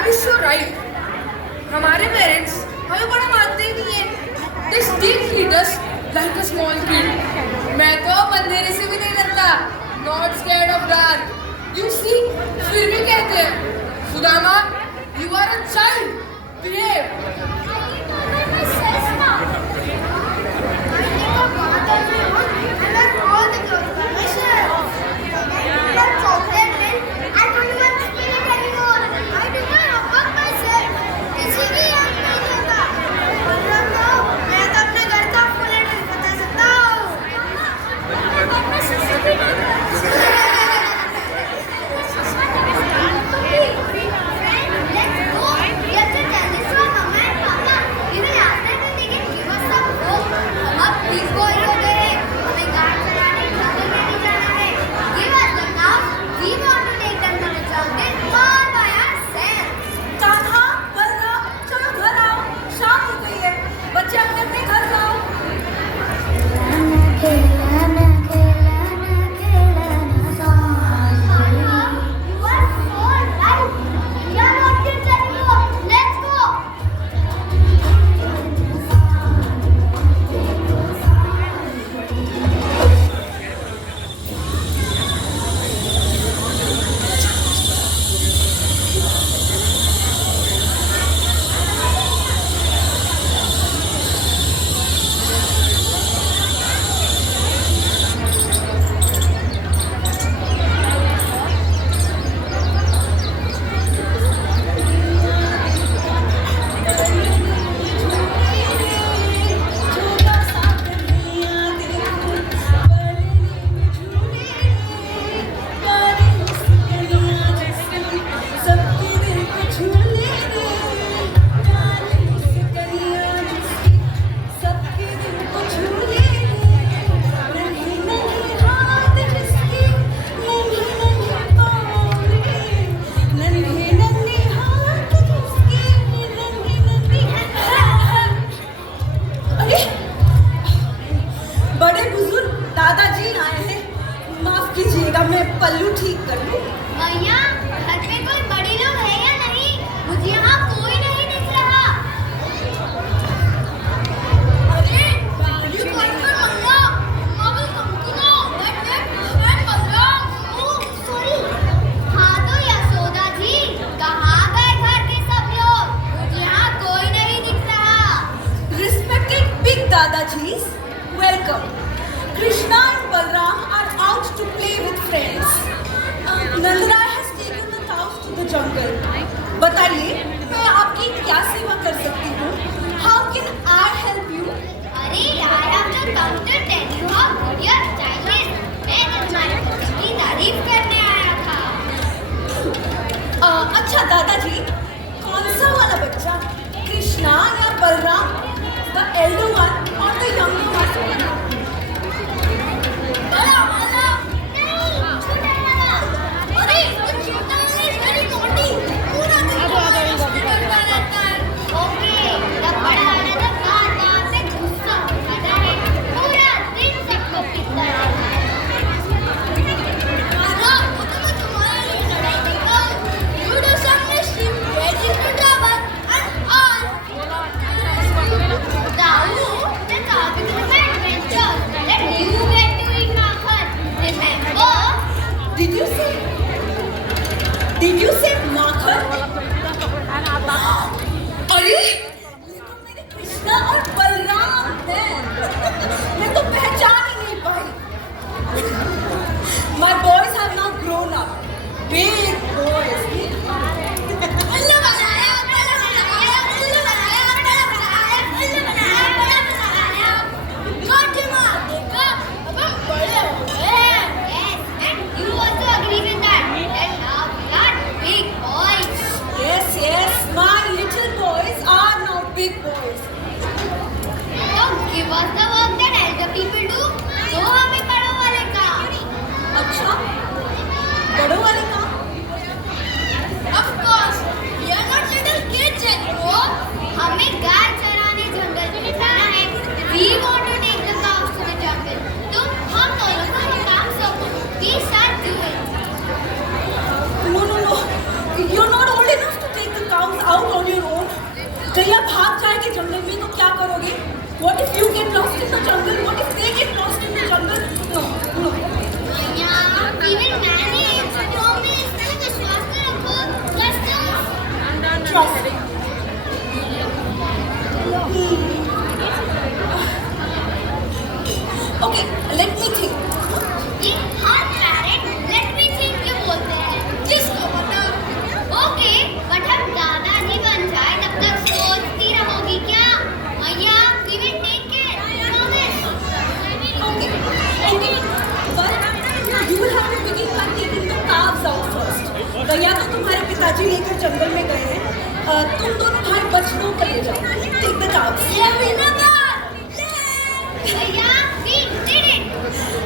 Dad is so right. हमारे parents हमें बड़ा मानते ही नहीं है. They still treat us like a small kid. मैं तो अंधेरे से भी नहीं डरता. Not scared of dark. You see, फिर भी कहते हैं, Sudama, you are a child. Behave. पल्लू ठीक कर लूं। भैया घर पे कोई बड़े लोग है या नहीं? मुझे यहाँ कोई नहीं दिख रहा। अरे ये कौन सा मंगा? मामा समझो मैं पल रहा हूँ। सॉरी। हाँ तो यशोदा जी कहाँ गए घर के सब लोग? मुझे यहाँ कोई नहीं दिख रहा। Respected big दादाजी's, welcome. Krishna and Balram are out to play with friends. Nandraj has taken the cows to the jungle. बताइए मैं आपकी क्या सेवा कर सकती हूँ? How can I help you? अरे I have just come to tell you how good your style is. मैं तुम्हारे कुछ की तारीफ करने आया था। अच्छा दादाजी, कौन सा वाला बच्चा? कृष्णा या Balram? The elder one or the younger one? बड़ा वाला? नहीं, छोटा वाला। अरे वो छोटा वाला is very naughty. पूरा दिन हॉस्पिटल में रहता है। ओके, तब बड़ा वाला तो बार-बार से गुस्सा दिखाता है। पूरा दिन सबको पीटता रहता है। हाँ, वो तो मैं तुम्हारे लिए लड़ाई देता हूँ। You do some mischief, get into trouble, and all. Dahu, the topic of adventure. Let you get to it, Makhar. Remember? Did you say माखन? अरे ये तो मेरे कृष्णा और बलराम हैं। मैं तो पहचान ही नहीं पाई। My boys have now grown up. Big boys. उल्लू बनाया, बड़ा बनाया, उल्लू बनाया, बड़ा बनाया, उल्लू बनाया, बड़ा बनाया। छोटे माँ देखा, अब हम बड़े हो गए हैं। Yes, and you also agree with that. That now we are big boys. Yes, my little boys are now big boys. So give us the work that elder people do. So हमें बड़ों वाले काम. अच्छा, बड़ों वाले काम? Of course, we are not little kids anymore. हमें गाय चराने जंगल में जाना है. We want to take the cows to the jungle. तो हम दोनों को ये काम सौंपो. We shall do it. No. You're not old enough to take the What if you get lost in the jungle? What if they get lost in the jungle? No, no. Yeah, even manage. तो मैं इस तरह विश्वास कर रखो. Just Trust. Okay, let me think. ये hot parrot, let me think क्यों बोलते हैं? किसको पता? Okay, but हम दादाजी बन जाए तब तक सोचती रहोगी क्या? मैया, even take care. Promise. Okay, okay. But you will have to begin by taking the calves out first. गैया तो तुम्हारे पिताजी लेकर जंगल में गए हैं. तुम दोनों भाई बछड़ों को ले जाओ. Take the calves. ये बिना बात. मैया, we did it.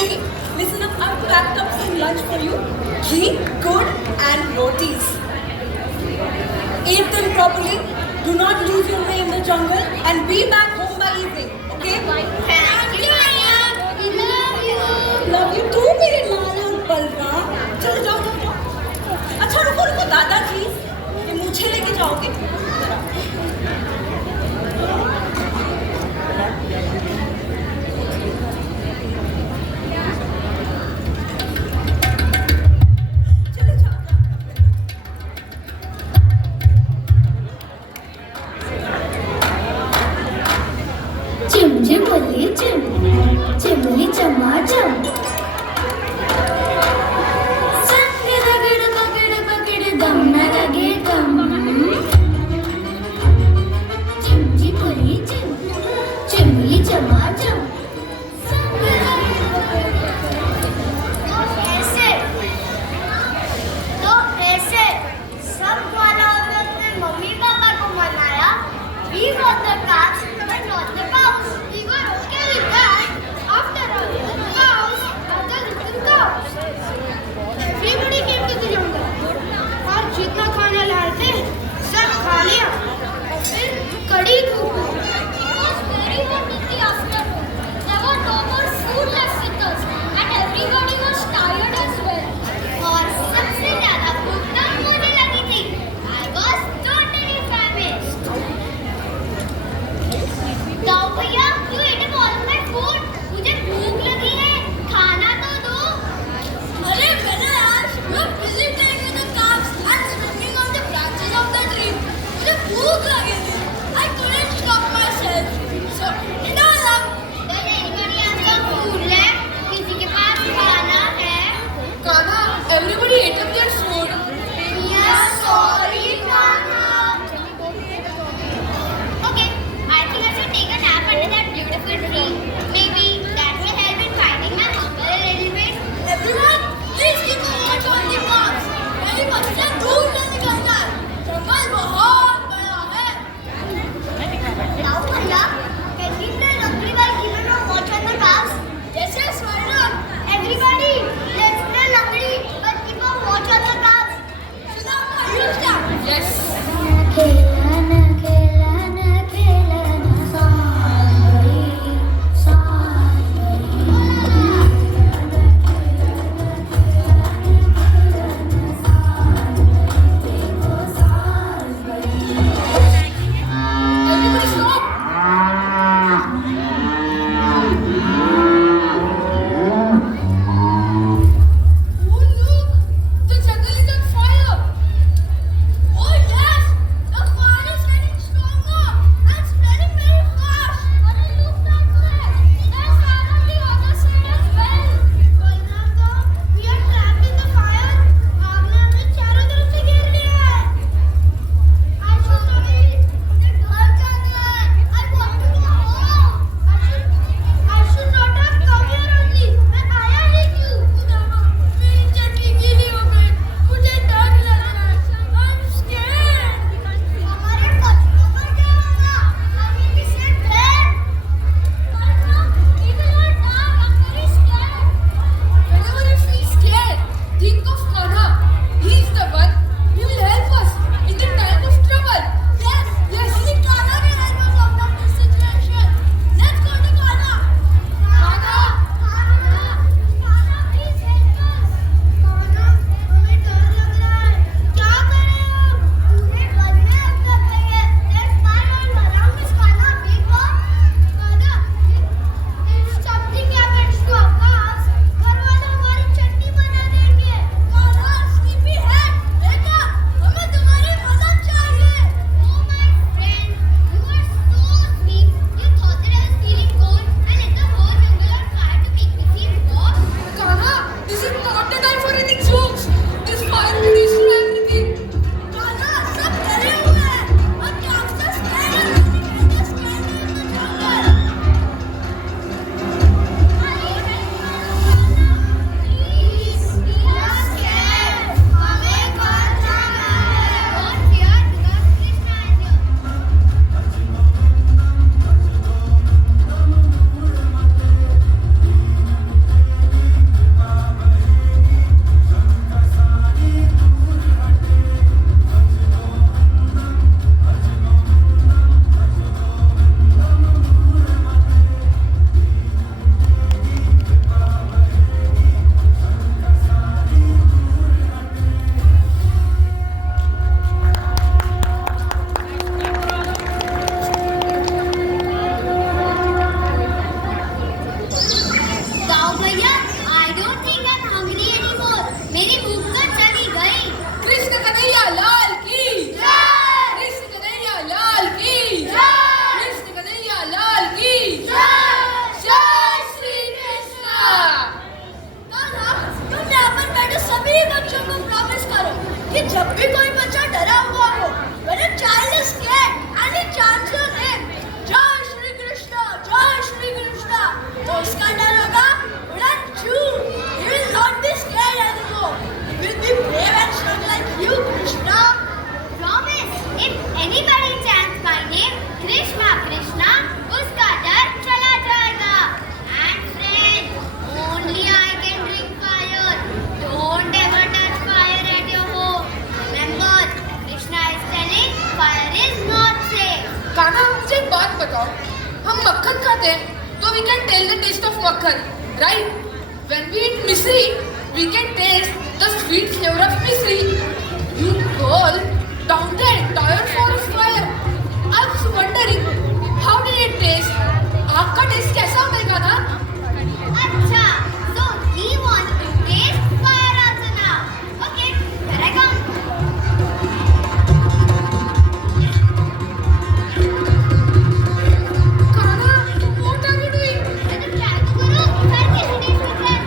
Okay, listen up. I've packed up some lunch for you. Ghee, good, and rotis. Eat them properly. Do not lose your way in the jungle, and be back home by evening. Okay? Thank you, मैया. We love you. Love you too, मेरे लाला बलराम. चलो जाओ जाओ जाओ. अच्छा रुको रुको दादाजी. ये मुझे लेके जाओगे? चलो जाओ. चिम चिमली चिम चिमली चमाचम संग रगड़ पकड़ पकड़ दम न लगे दम चिम चिमली चिम चिमली चमाचम संग रगड़ पकड़ तो ऐसे सब वाला अपने मम्मी पापा को मनाया. We got the cats, but not the cows. We were okay with that. After all, the cows anybody chants my name, Krishna, Krishna, उसका डर चला जाएगा. And friends, only I can drink fire. Don't ever touch fire at your home. Remember, Krishna is telling fire is not safe. Kanha, मुझे एक बात बताओ, हम मक्खन खाते हैं तो we can tell the taste of मक्खन, right? When we eat मिश्री, we can taste the sweet flavor of मिश्री. You girl down the entire forest fire. I was wondering, how did it taste? आग का test कैसा होगा ना? अच्छा, so he wants to taste fire also now. Okay, here I come. Kanha, what are you doing? मैं तो try तो करूँ, fire कैसे taste करता है?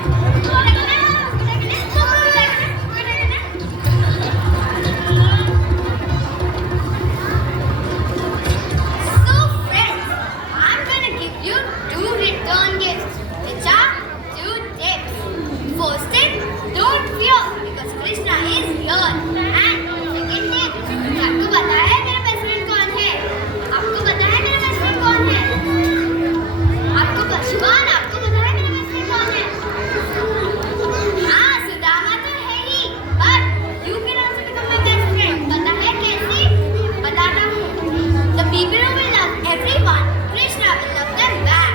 तो लगना, तो लगना. So friends, I'm gonna give you 2 return gifts, which are 2 tips. First tip, don't fear because Krishna is here. And second tip, आपको पता है मेरा best friend कौन है? आपको पता है मेरा best friend कौन है? आपको शिवान, आपको पता है मेरा best friend कौन है? हाँ, सुदामा तो है ही, but you can also become my best friend. पता है कैसे? बताता हूँ. The people who will love everyone, Krishna will love them back.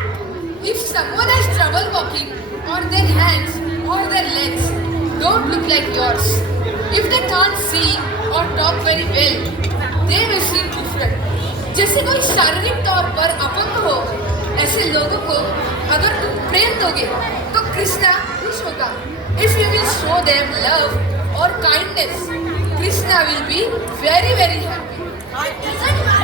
If someone has trouble walking or their hands or their legs don't look like yours, if they can't see or talk very well, they will seem different. जैसे कोई शारीरिक तौर पर अपंग हो, ऐसे लोगों को अगर तुम प्रेम दोगे तो कृष्णा खुश होगा. If you will show them love or kindness, Krishna will be very happy. It doesn't matter